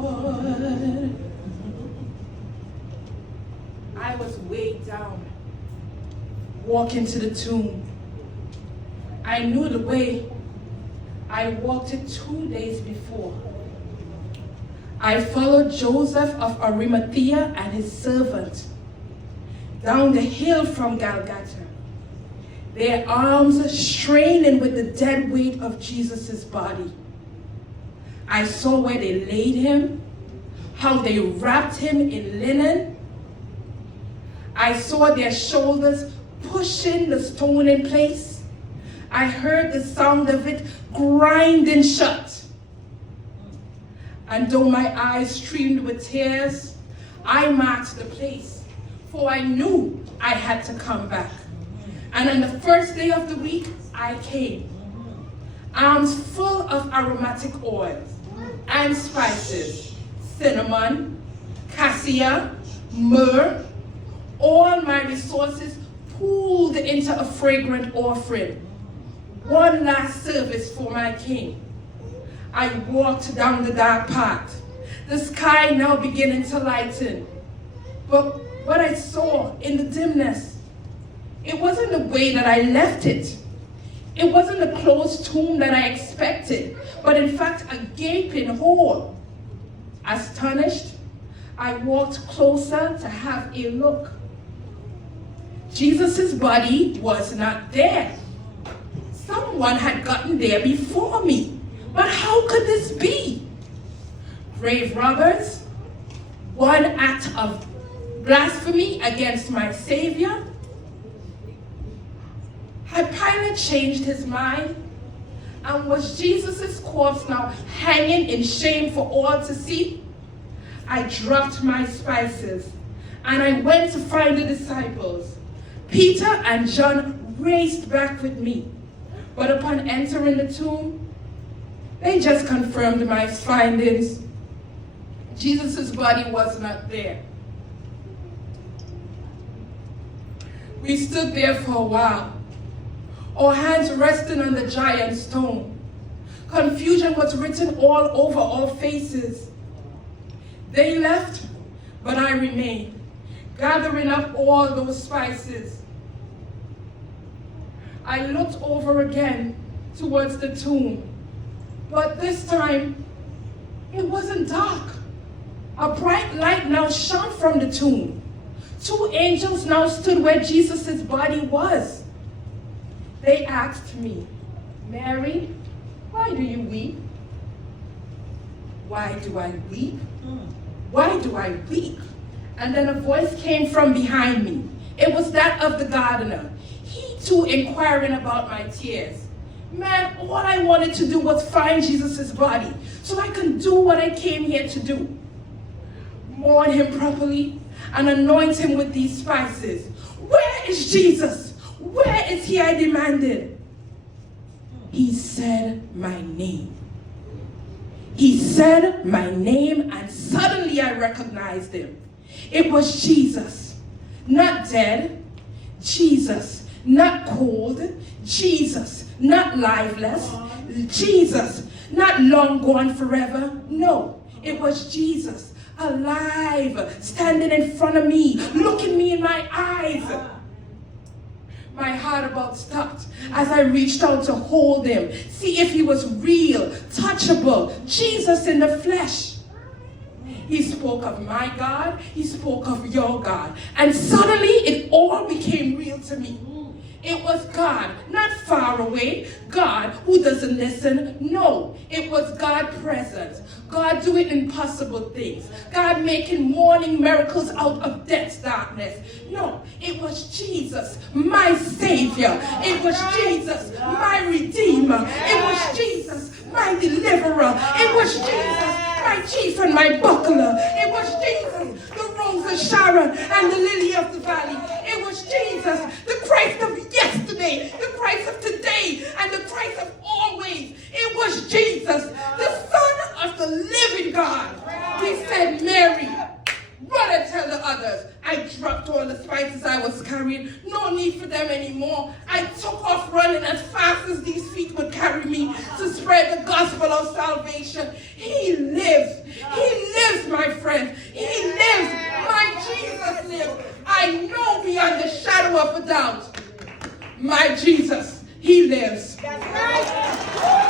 Lord. I was weighed down, walking to the tomb. I knew the way. I walked it 2 days before. I followed Joseph of Arimathea and his servant down the hill from Golgotha, their arms straining with the dead weight of Jesus' body. I saw where they laid him, how they wrapped him in linen. I saw their shoulders pushing the stone in place. I heard the sound of it grinding shut. And though my eyes streamed with tears, I marked the place, for I knew I had to come back. And on the first day of the week, I came, arms full of aromatic oils and spices, cinnamon, cassia, myrrh, all my resources pooled into a fragrant offering. One last service for my King. I walked down the dark path, the sky now beginning to lighten. But what I saw in the dimness, it wasn't the way that I left it. It wasn't the closed tomb that I expected, but in fact a gaping hole. Astonished, I walked closer to have a look. Jesus' body was not there. Someone had gotten there before me. But how could this be? Grave robbers? One act of blasphemy against my Savior? Had Pilate changed his mind? And was Jesus' corpse now hanging in shame for all to see? I dropped my spices and I went to find the disciples. Peter and John raced back with me. But upon entering the tomb, they just confirmed my findings. Jesus' body was not there. We stood there for a while, our hands resting on the giant stone. Confusion was written all over our faces. They left, but I remained, gathering up all those spices. I looked over again towards the tomb, but this time it wasn't dark. A bright light now shone from the tomb. 2 angels now stood where Jesus' body was. They asked me, "Mary, why do you weep?" Why do I weep? Why do I weep? And then a voice came from behind me. It was that of the gardener. He too inquiring about my tears. Man, all I wanted to do was find Jesus' body so I can do what I came here to do. Mourn him properly and anoint him with these spices. Where is Jesus? Where is he? I demanded. He said my name. He said my name, and suddenly I recognized him. It was Jesus, not dead. Jesus, not cold. Jesus, not lifeless. Jesus, not long gone forever. No, it was Jesus, alive, standing in front of me, looking me in my eyes. My heart about stopped as I reached out to hold him, see if he was real, touchable, Jesus in the flesh. He spoke of my God, he spoke of your God, and suddenly it all became real to me. It was God, not far away, God who doesn't listen. No, it was God present. God doing impossible things. God making morning miracles out of death's darkness. No, it was Jesus, my Savior. It was Jesus, my Redeemer. It was Jesus, my Deliverer. It was Jesus, my chief and my buckler. It was Jesus, the rose of Sharon and the lily of the valley. It was Jesus, the Christ of yesterday, the Christ of today, and the Christ of always. It was Jesus, the Son of the living God. He said, "Mary, run and tell the others." I dropped all the spices I was carrying. No need for them anymore. I took off running as fast as these feet would carry me to spread the gospel of salvation. He lives. He shadow of a doubt, my Jesus, he lives. That's right.